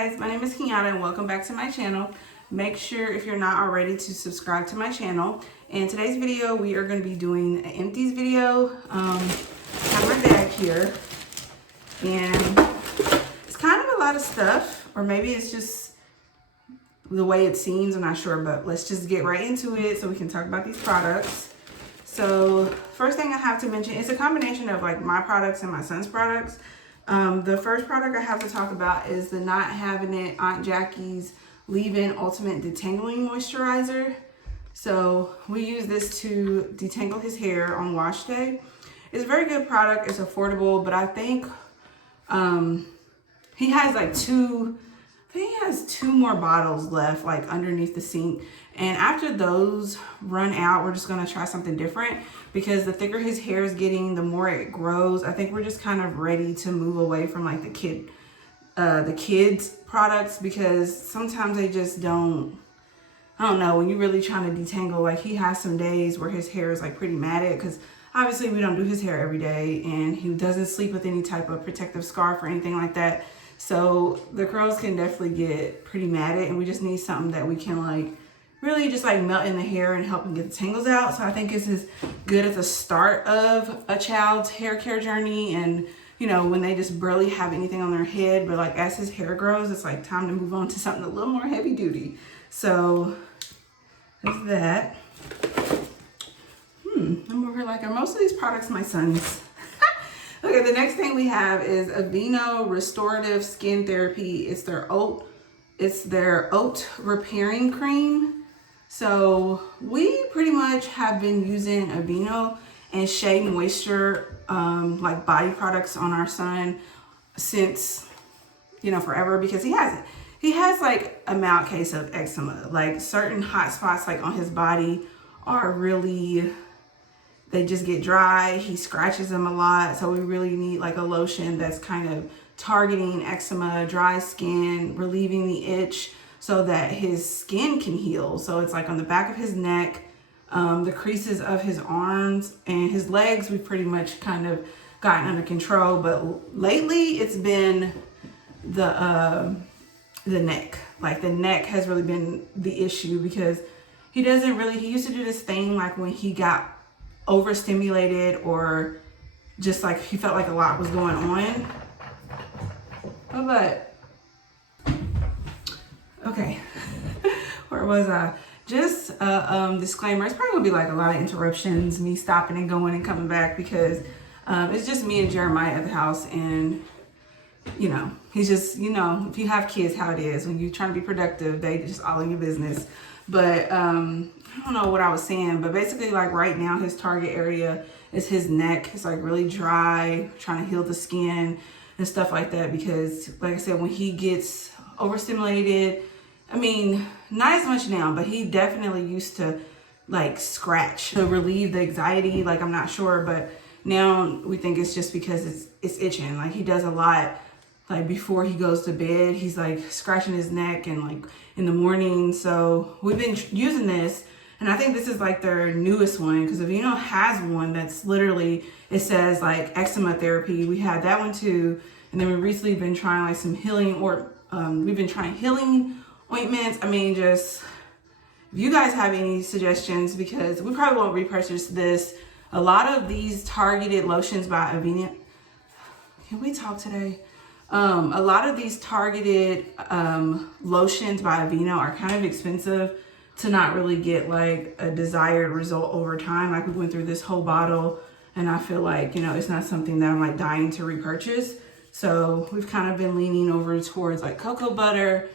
guys, my name is Kenyatta and welcome back to my channel. Make sure if you're not already to subscribe to my channel. In today's video, we are going to be doing an empties video. I have my bag here and it's kind of a lot of stuff, or maybe it's just the way it seems, I'm not sure, but let's just get right into it so we can talk about these products. So first thing I have to mention is a combination of like my products and my son's products. The first product I have to talk about is the Not Having It Aunt Jackie's Leave-In Ultimate Detangling Moisturizer. So we use this to detangle his hair on wash day. It's a very good product. It's affordable, but I think he has like two more bottles left, like underneath the sink. And after those run out, we're just gonna try something different because the thicker his hair is getting, the more it grows. I think we're just kind of ready to move away from like the kids products, because sometimes they just don't, I don't know, when you're really trying to detangle, like he has some days where his hair is like pretty matted because obviously we don't do his hair every day and he doesn't sleep with any type of protective scarf or anything like that. So the curls can definitely get pretty matted and we just need something that we can like really just like melt in the hair and help him get the tangles out. So I think this is good at the start of a child's hair care journey, and you know, when they just barely have anything on their head, but like as his hair grows, it's like time to move on to something a little more heavy duty. So that's that. I'm over like, are most of these products my son's? Okay, the next thing we have is Aveeno Restorative Skin Therapy. It's their oat repairing cream. So we pretty much have been using Aveeno and Shea Moisture like body products on our son since, you know, forever, because he has like a mild case of eczema. Like certain hot spots like on his body are really, they just get dry. He scratches them a lot. So we really need like a lotion that's kind of targeting eczema, dry skin, relieving the itch so that his skin can heal. So it's like on the back of his neck, the creases of his arms, and his legs we've pretty much kind of gotten under control. But lately it's been the neck. Like the neck has really been the issue because he used to do this thing like when he got overstimulated or just like he felt like a lot was going on. Oh, but okay, where was I? Just disclaimer, it's probably gonna be like a lot of interruptions, me stopping and going and coming back, because it's just me and Jeremiah at the house, and you know, he's just, you know, if you have kids, how it is when you're trying to be productive, they just all in your business. But I don't know what I was saying, but basically like right now his target area is his neck. It's like really dry, trying to heal the skin and stuff like that, because like I said, when he gets overstimulated, I mean, not as much now, but he definitely used to like scratch to relieve the anxiety. Like, I'm not sure, but now we think it's just because it's itching. Like he does a lot, like before he goes to bed, he's like scratching his neck and like in the morning. So we've been using this, and I think this is like their newest one, because Aveeno has one that's literally, it says like eczema therapy. We had that one too. And then we recently been trying like some healing, or we've been trying healing ointments. I mean, just if you guys have any suggestions, because we probably won't repurchase this. A lot of these targeted lotions by Aveeno, can we talk today? A lot of these targeted lotions by Aveeno are kind of expensive to not really get like a desired result over time. Like we went through this whole bottle and I feel like, you know, it's not something that I'm like dying to repurchase. So we've kind of been leaning over towards like cocoa butter.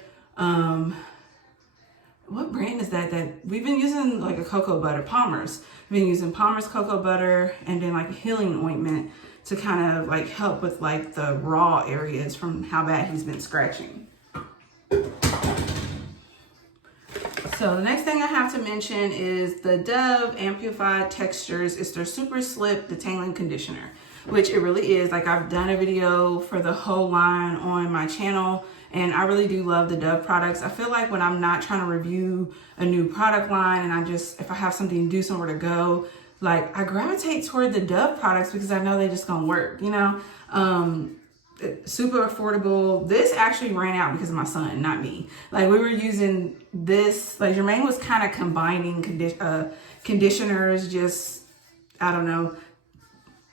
What brand is that we've been using? Like a cocoa butter, Palmer's. We've been using Palmer's cocoa butter, and then like a healing ointment to kind of like help with like the raw areas from how bad he's been scratching. So the next thing I have to mention is the Dove Amplified Textures. It's their Super Slip Detangling Conditioner, which it really is. Like I've done a video for the whole line on my channel, and I really do love the Dove products. I feel like when I'm not trying to review a new product line and if I have something to do, somewhere to go, like I gravitate toward the Dove products because I know they just gonna work, you know? super affordable. This actually ran out because of my son, not me. Like we were using this, like Jermaine was kind of combining conditioners, just, I don't know,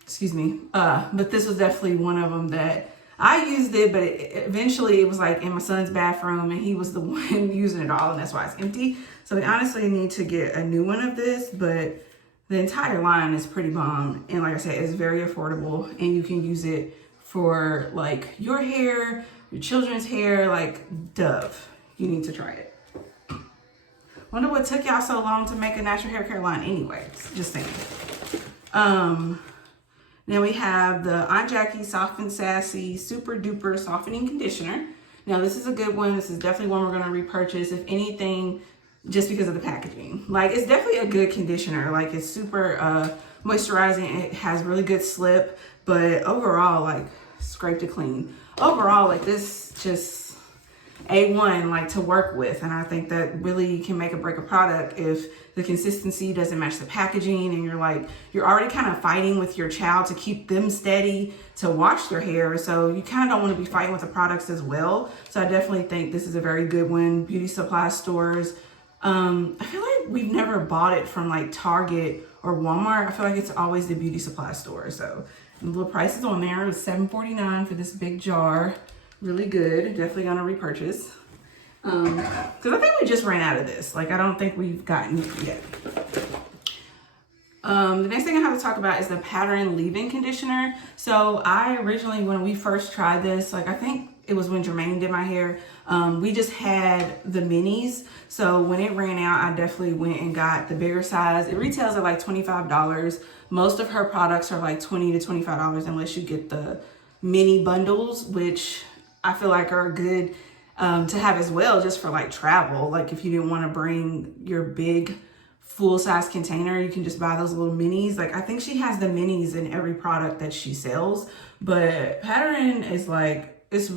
excuse me. But this was definitely one of them that I used it, but eventually it was like in my son's bathroom and he was the one using it all, and that's why it's empty. So we honestly need to get a new one of this, but the entire line is pretty bomb. And like I said, it's very affordable and you can use it for like your hair, your children's hair, like Dove. You need to try it. Wonder what took y'all so long to make a natural hair care line anyways, just saying. Then we have the Aunt Jackie Soft and Sassy Super Duper Softening Conditioner. Now this is a good one. This is definitely one we're gonna repurchase, if anything, just because of the packaging. Like it's definitely a good conditioner. Like it's super moisturizing. It has really good slip, but overall, like scraped it clean. Overall, like this just A1 like to work with, and I think that really can make or break a product if the consistency doesn't match the packaging and you're already kind of fighting with your child to keep them steady to wash their hair, so you kind of don't want to be fighting with the products as well. So I definitely think this is a very good one. Beauty supply stores, I feel like we've never bought it from like Target or Walmart. I feel like it's always the beauty supply store. So the little prices on there is $7.49 for this big jar. Really good. Definitely gonna repurchase. Because I think we just ran out of this. Like I don't think we've gotten it yet. The next thing I have to talk about is the pattern leave-in conditioner. So I originally, when we first tried this, like I think it was when Jermaine did my hair, we just had the minis. So when it ran out, I definitely went and got the bigger size. It retails at like $25. Most of her products are like $20 to $25 unless you get the mini bundles, which I feel like are good to have as well, just for like travel. Like if you didn't want to bring your big full-size container, you can just buy those little minis. Like I think she has the minis in every product that she sells, but pattern is like, it's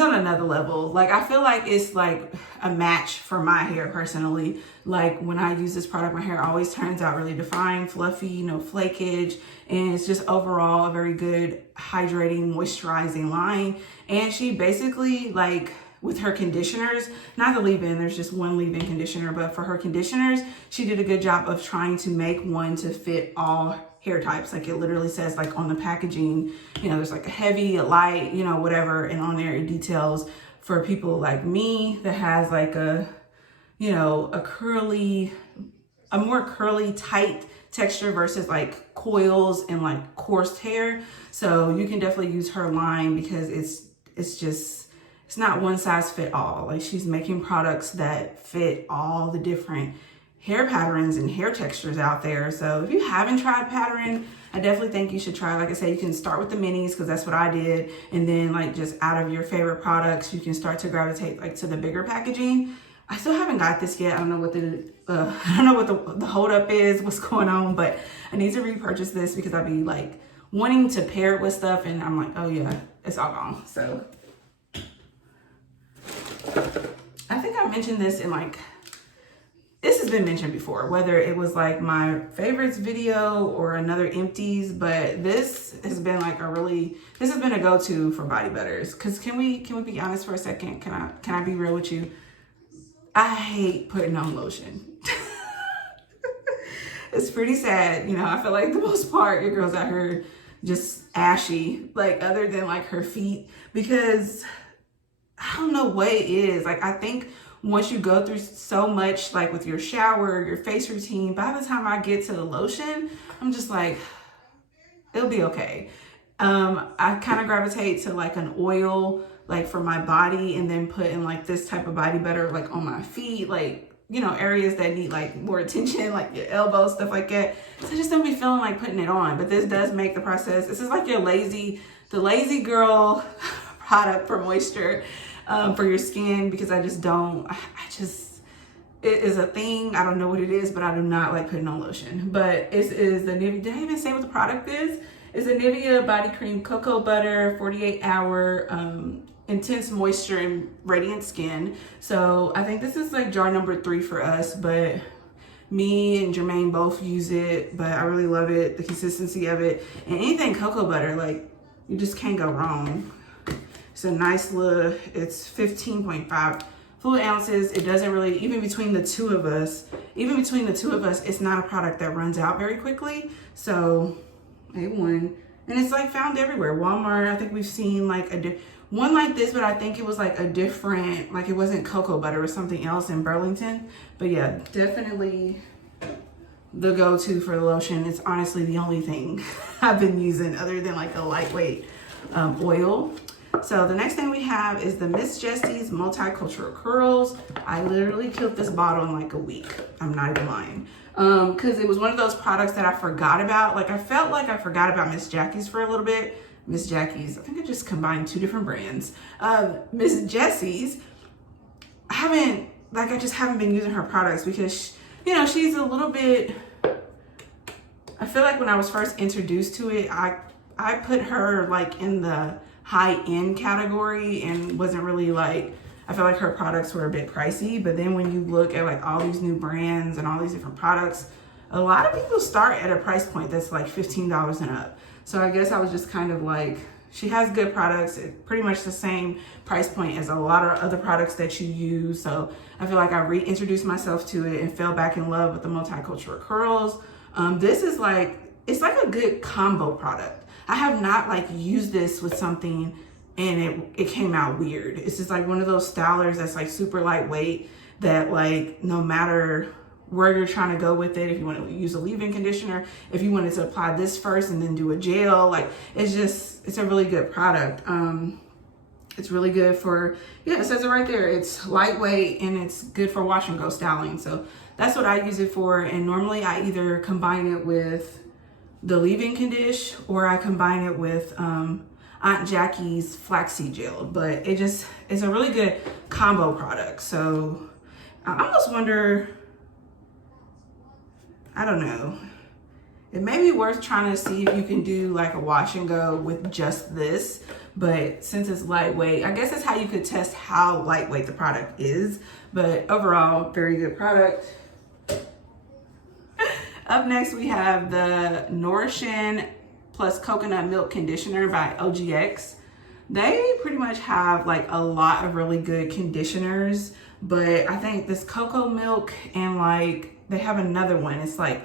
on another level. Like I feel like it's like a match for my hair personally. Like when I use this product, my hair always turns out really defined, fluffy, no flakage, and it's just overall a very good hydrating, moisturizing line. And she basically, like with her conditioners, not the leave-in, there's just one leave-in conditioner, but for her conditioners, she did a good job of trying to make one to fit all hair types. Like it literally says like on the packaging, you know, there's like a heavy, a light, you know, whatever, and on there it details for people like me that has like a, you know, a more curly tight texture versus like coils and like coarse hair. So you can definitely use her line because it's not one size fit all. Like she's making products that fit all the different hair patterns and hair textures out there. So if you haven't tried pattern, I definitely think you should try. Like I said, you can start with the minis because that's what I did. And then like just out of your favorite products, you can start to gravitate like to the bigger packaging. I still haven't got this yet. I don't know what the hold up is, what's going on, but I need to repurchase this because I'd be like wanting to pair it with stuff. And I'm like, oh yeah, it's all gone. So I think I mentioned this in like, this has been mentioned before, whether it was like my favorites video or another Empties, but this has been like this has been a go-to for body butters. Cause can we be honest for a second? Can I be real with you? I hate putting on lotion. It's pretty sad. You know, I feel like the most part, your girl's out here just ashy, like other than like her feet, because I don't know what it is. Like, I think once you go through so much, like with your shower, your face routine, by the time I get to the lotion, I'm just like, it'll be okay. I kind of gravitate to like an oil, like for my body, and then putting like this type of body butter, like on my feet, like, you know, areas that need like more attention, like your elbows, stuff like that. So I just don't be feeling like putting it on, but this does make the process, this is like the lazy girl product for moisture. For your skin, because I it is a thing. I don't know what it is, but I do not like putting on lotion. But it is the Nivea, did I even say what the product is? It's a Nivea body cream, cocoa butter, 48-hour intense moisture and radiant skin. So I think this is like jar number 3 for us, but me and Jermaine both use it, but I really love it, the consistency of it. And anything cocoa butter, like You just can't go wrong. It's a nice little, it's 15.5 fluid ounces. It doesn't really, even between the two of us, it's not a product that runs out very quickly. So A1. And it's like found everywhere. Walmart, I think we've seen like one like this, but I think it was like a different, like it wasn't cocoa butter or something else in Burlington. But yeah, definitely the go-to for the lotion. It's honestly the only thing I've been using other than like a lightweight oil. So the next thing we have is the Miss Jessies Multicultural Curls. I literally killed this bottle in like a week. I'm not even lying. Because it was one of those products that I forgot about. Like I felt like I forgot about Miss Jackie's for a little bit. Miss Jackie's, I think I just combined two different brands. Miss Jessies, I just haven't been using her products because, you know, she's a little bit, I feel like when I was first introduced to it, I put her like in the high-end category and wasn't really like, I feel like her products were a bit pricey. But then when you look at like all these new brands and all these different products, a lot of people start at a price point that's like $15 and up. So I guess I was just kind of like, she has good products. It's pretty much the same price point as a lot of other products that you use. So I feel like I reintroduced myself to it and fell back in love with the Multicultural Curls. This is like, it's like a good combo product. I have not like used this with something and it came out weird. It's just like one of those stylers that's like super lightweight that like no matter where you're trying to go with it, if you want to use a leave-in conditioner, if you wanted to apply this first and then do a gel, like it's a really good product. It's really good for, yeah, it says it right there. It's lightweight and it's good for wash and go styling. So that's what I use it for. And normally I either combine it with the leave-in condish or I combine it with Aunt Jackie's flaxseed gel. But it's a really good combo product. So I almost wonder, I don't know. It may be worth trying to see if you can do like a wash and go with just this, but since it's lightweight, I guess that's how you could test how lightweight the product is. But overall, very good product. Up next, we have the Nourishing plus Coconut Milk Conditioner by OGX. They pretty much have like a lot of really good conditioners, but I think this cocoa milk and like they have another one. It's like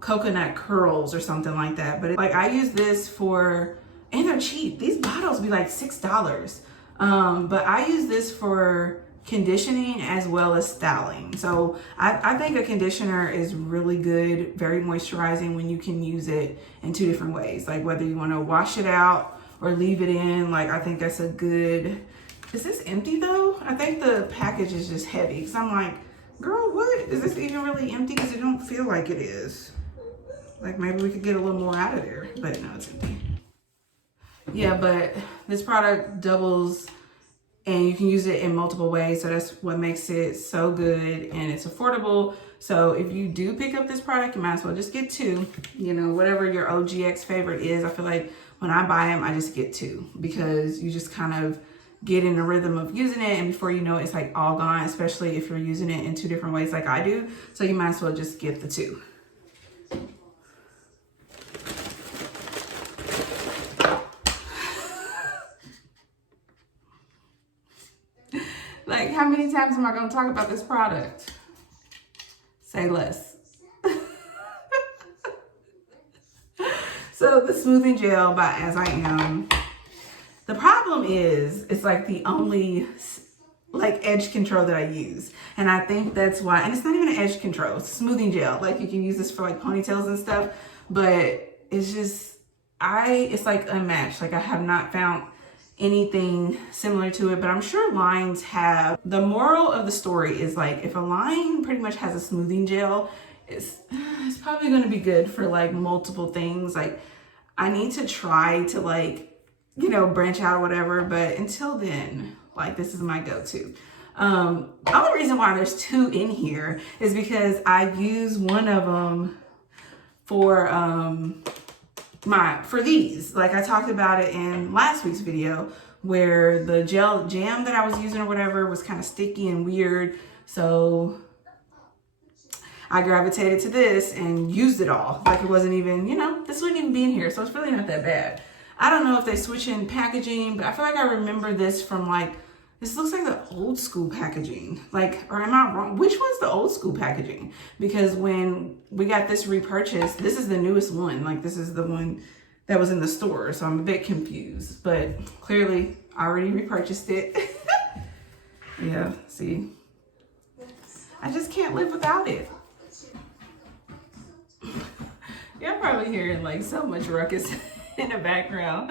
coconut curls or something like that. But like I use this for, and they're cheap. These bottles be like $6. But I use this for conditioning as well as styling. So I think a conditioner is really good, very moisturizing when you can use it in two different ways. Like whether you want to wash it out or leave it in, like I think that's a good, is this empty though? I think the package is just heavy because I'm like, girl, what? Is this even really empty? Because it don't feel like it is. Like maybe we could get a little more out of there, but no, it's empty. Yeah, but this product doubles and you can use it in multiple ways. So that's what makes it so good and it's affordable. So if you do pick up this product, you might as well just get two, you know, whatever your OGX favorite is. I feel like when I buy them, I just get two because you just kind of get in the rhythm of using it. And before you know it, it's like all gone, especially if you're using it in two different ways like I do. So you might as well just get the two. Like, how many times am I going to talk about this product? Say less. So the smoothing gel by As I Am. The problem is, it's like the only like edge control that I use. And I think that's why, and it's not even an edge control, it's smoothing gel. Like you can use this for like ponytails and stuff, but it's just, it's like unmatched. Like I have not found anything similar to it, but I'm sure lines have. The moral of the story is like, if a line pretty much has a smoothing gel, it's probably going to be good for like multiple things. Like I need to try to like, you know, branch out or whatever, but until then, like this is my go-to. The only reason why there's two in here is because I use one of them for for these. Like I talked about it in last week's video where the gel jam that I was using or whatever was kind of sticky and weird. So I gravitated to this and used it all. Like it wasn't even, you know, this wouldn't even be in here. So it's really not that bad. I don't know if they switch in packaging, but I feel like I remember this from like, this looks like the old school packaging. Like, or am I wrong? Which one's the old school packaging? Because when we got this repurchased, this is the newest one. Like, this is the one that was in the store. So I'm a bit confused, but clearly I already repurchased it. Yeah, see, I just can't live without it. You're probably hearing like so much ruckus in the background.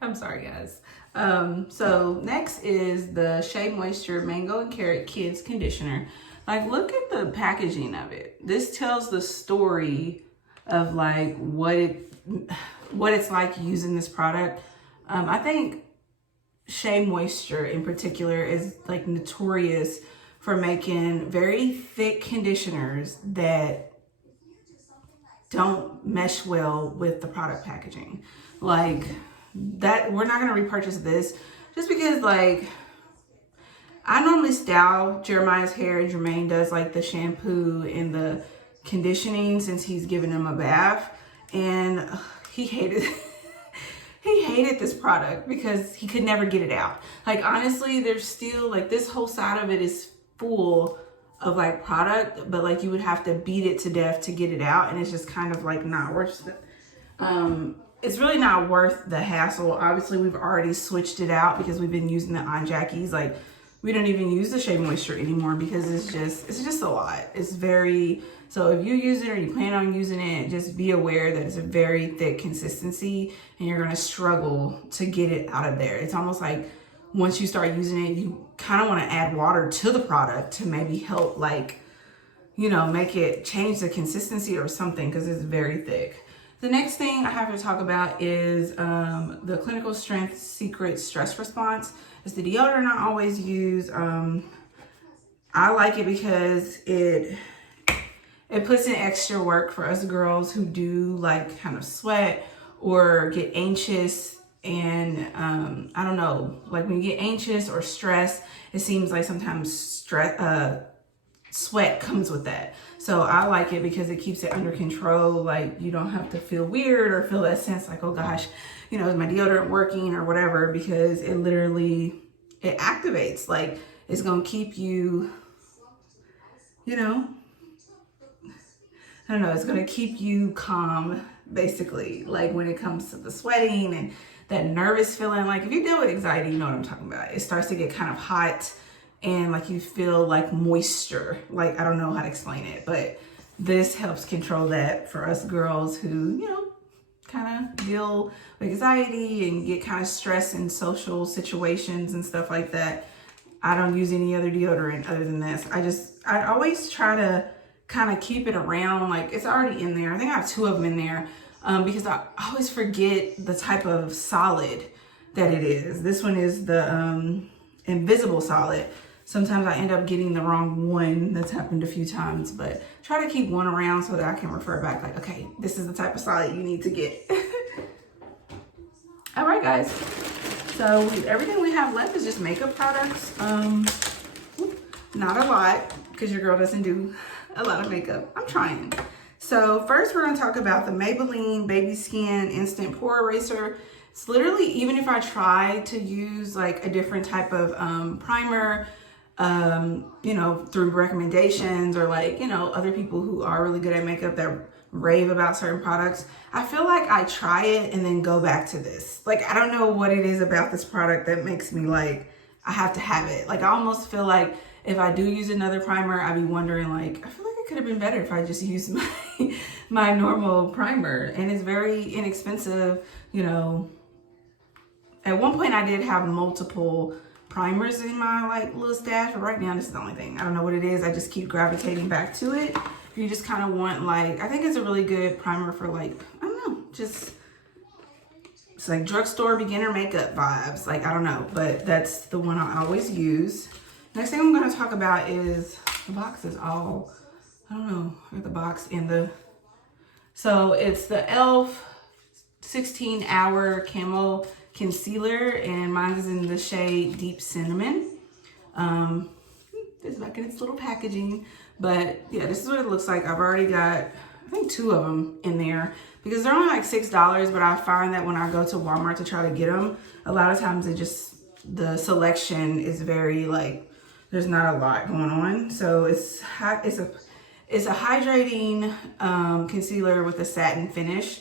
I'm sorry, guys. So next is the Shea Moisture Mango and Carrot Kids Conditioner. Like, look at the packaging of it. This tells the story of like what it's like using this product. I think Shea Moisture in particular is like notorious for making very thick conditioners that don't mesh well with the product packaging. Like that, we're not gonna repurchase this just because like I normally style Jeremiah's hair and Jermaine does like the shampoo and the conditioning since he's given him a bath, and he hated he hated this product because he could never get it out. Like honestly, there's still like this whole side of it is full of like product, but like you would have to beat it to death to get it out, and it's just kind of like not worth it. It's really not worth the hassle. Obviously we've already switched it out because we've been using the on Jackies. Like we don't even use the Shea Moisture anymore because it's just a lot. It's very, so if you use it or you plan on using it, just be aware that it's a very thick consistency and you're gonna struggle to get it out of there. It's almost like once you start using it, you kind of want to add water to the product to maybe help like, you know, make it change the consistency or something because it's very thick. The next thing I have to talk about is the Clinical Strength Secret Stress Response. It's the deodorant I always use. I like it because it puts in extra work for us girls who do like kind of sweat or get anxious. And I don't know, like when you get anxious or stressed, it seems like sometimes sweat comes with that. So I like it because it keeps it under control. Like you don't have to feel weird or feel that sense like, oh gosh, you know, is my deodorant working or whatever, because it literally, it activates. Like it's gonna keep you, you know, I don't know, it's gonna keep you calm basically. Like when it comes to the sweating and that nervous feeling, like if you deal with anxiety, you know what I'm talking about. It starts to get kind of hot and like you feel like moisture. Like I don't know how to explain it, but this helps control that for us girls who, you know, kind of deal with anxiety and get kind of stressed in social situations and stuff like that. I don't use any other deodorant other than this. I always try to kind of keep it around, like it's already in there. I think I have 2 of them in there because I always forget the type of solid that it is. This one is the invisible solid. Sometimes I end up getting the wrong one. That's happened a few times, but try to keep one around so that I can refer back like, okay, this is the type of solid you need to get. All right, guys. So everything we have left is just makeup products. Not a lot because your girl doesn't do a lot of makeup. I'm trying. So first we're gonna talk about the Maybelline Baby Skin Instant Pore Eraser. It's literally, even if I try to use like a different type of primer, you know, through recommendations or like, you know, other people who are really good at makeup that rave about certain products, I feel like I try it and then go back to this. Like, I don't know what it is about this product that makes me like, I have to have it. Like, I almost feel like if I do use another primer, I'd be wondering like, I feel like it could have been better if I just used my normal primer. And it's very inexpensive, you know. At one point I did have multiple primers in my like little stash, but right now this is the only thing. I don't know what it is. I just keep gravitating back to it. You just kind of want like, I think it's a really good primer for like, I don't know, just, it's like drugstore beginner makeup vibes. Like, I don't know, but that's the one I always use. Next thing I'm going to talk about is, the box is all, I don't know, where the box in the, so it's the e.l.f. 16-hour Camo Concealer, and mine is in the shade Deep Cinnamon. It's back in its little packaging, but yeah, this is what it looks like. I've already got I think 2 of them in there because they're only like $6, but I find that when I go to Walmart to try to get them, a lot of times the selection is very like, there's not a lot going on. So it's a hydrating concealer with a satin finish.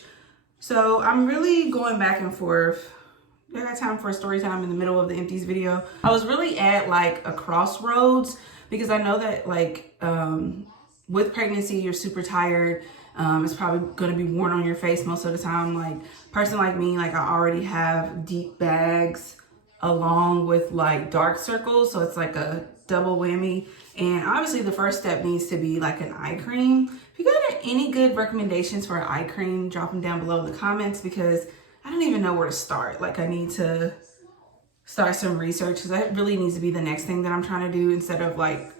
So I'm really going back and forth. I got time for a story time in the middle of the Empties video. I was really at like a crossroads because I know that like with pregnancy, you're super tired. It's probably going to be worn on your face most of the time. Like person like me, like I already have deep bags along with like dark circles. So it's like a double whammy. And obviously the first step needs to be like an eye cream. If you got any good recommendations for an eye cream, drop them down below in the comments because I don't even know where to start. Like I need to start some research because that really needs to be the next thing that I'm trying to do instead of like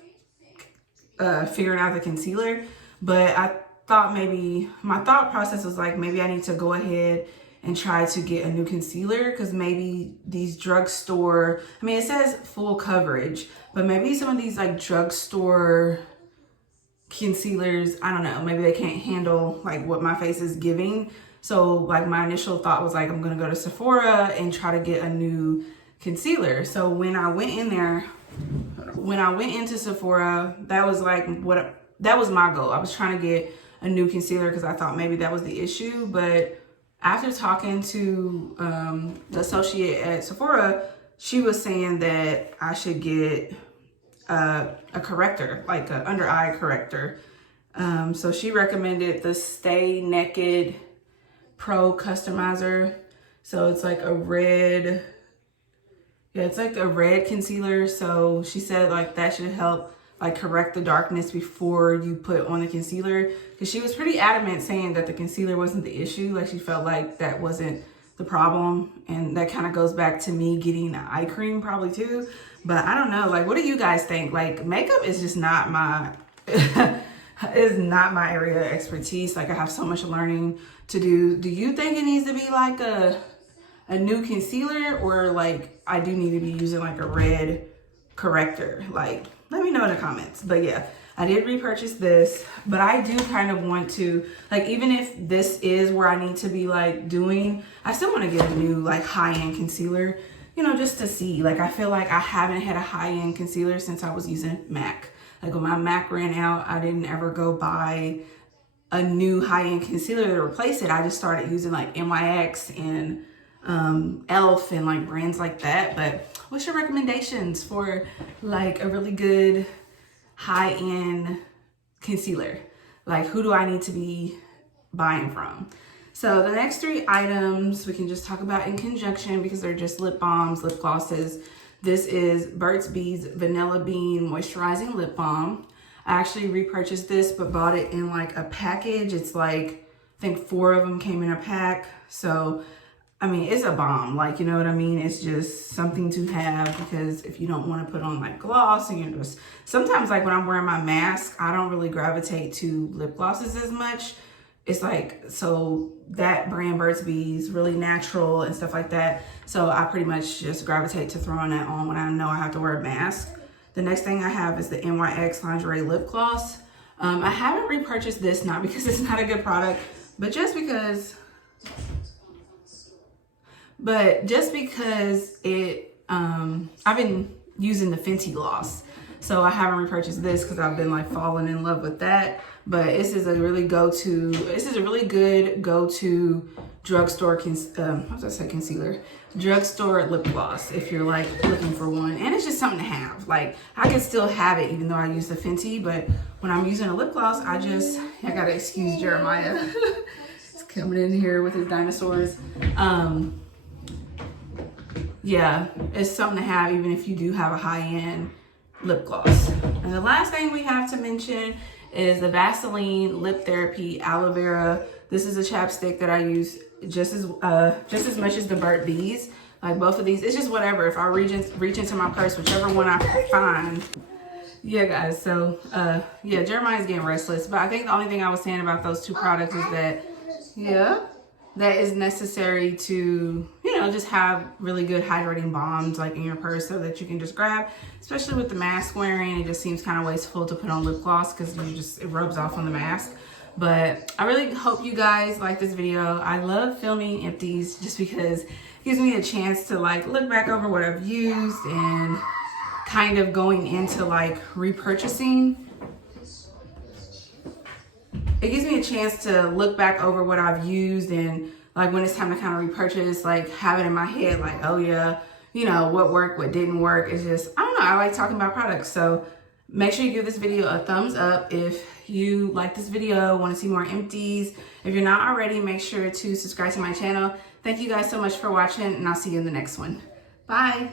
figuring out the concealer. But I thought maybe, my thought process was like, maybe I need to go ahead and try to get a new concealer because maybe these drugstore, I mean, it says full coverage, but maybe some of these like drugstore concealers, I don't know, maybe they can't handle like what my face is giving. So like my initial thought was like, I'm gonna go to Sephora and try to get a new concealer. So when I went into Sephora, that was like that was my goal. I was trying to get a new concealer because I thought maybe that was the issue. But after talking to the associate at Sephora, she was saying that I should get a corrector, like an under eye corrector. So she recommended the Stay Naked Pro Customizer. So it's like a red, yeah, it's like a red concealer. So she said like that should help like correct the darkness before you put on the concealer, because she was pretty adamant saying that the concealer wasn't the issue. Like she felt like that wasn't the problem, and that kind of goes back to me getting an eye cream probably too. But I don't know, like what do you guys think? Like makeup is just not my is not my area of expertise. Like I have so much learning to do. Do you think it needs to be like a new concealer, or like I do need to be using like a red corrector? Like let me know in the comments. But yeah, I did repurchase this, but I do kind of want to, like, even if this is where I need to be like doing, I still want to get a new like high-end concealer, you know, just to see. Like I feel like I haven't had a high-end concealer since I was using MAC. Like when my MAC ran out, I didn't ever go buy a new high-end concealer to replace it. I just started using like NYX and ELF and like brands like that. But what's your recommendations for like a really good high-end concealer? Like who do I need to be buying from? So the next 3 items we can just talk about in conjunction because they're just lip balms, lip glosses. This is Burt's Bees Vanilla Bean Moisturizing Lip Balm. I actually repurchased this but bought it in like a package. It's like, I think 4 of them came in a pack. So I mean, it's a bomb, like, you know what I mean? It's just something to have because if you don't want to put on like gloss and you're just, sometimes like when I'm wearing my mask, I don't really gravitate to lip glosses as much. It's like, so that brand Burt's Bees, really natural and stuff like that. So I pretty much just gravitate to throwing that on when I know I have to wear a mask. The next thing I have is the NYX Lingerie Lip Gloss. I haven't repurchased this, not because it's not a good product, but just because it, I've been using the Fenty gloss. So I haven't repurchased this because I've been like falling in love with that. But this is a really good go-to drugstore, concealer, drugstore lip gloss if you're like looking for one. And it's just something to have. Like I can still have it even though I use the Fenty, but when I'm using a lip gloss, I gotta excuse Jeremiah. He's coming in here with his dinosaurs. Yeah, it's something to have even if you do have a high-end lip gloss. And the last thing we have to mention is the Vaseline Lip Therapy Aloe Vera. This is a chapstick that I use just as much as the Burt's Bees. Like both of these, it's just whatever. If I reach into my purse, whichever one I find. Yeah, guys. So yeah, Jeremiah's getting restless. But I think the only thing I was saying about those 2 products is that, yeah, that is necessary to, you know, just have really good hydrating balms like in your purse so that you can just grab, especially with the mask wearing. It just seems kind of wasteful to put on lip gloss because it rubs off on the mask. But I really hope you guys like this video. I love filming empties just because it gives me a chance to like look back over what I've used and kind of going into like repurchasing. It gives me a chance to look back over what I've used and like when it's time to kind of repurchase, like have it in my head like, oh yeah, you know, what worked, what didn't work. It's just, I don't know, I like talking about products. So make sure you give this video a thumbs up if you like this video, want to see more empties. If you're not already, make sure to subscribe to my channel. Thank you guys so much for watching, and I'll see you in the next one. Bye.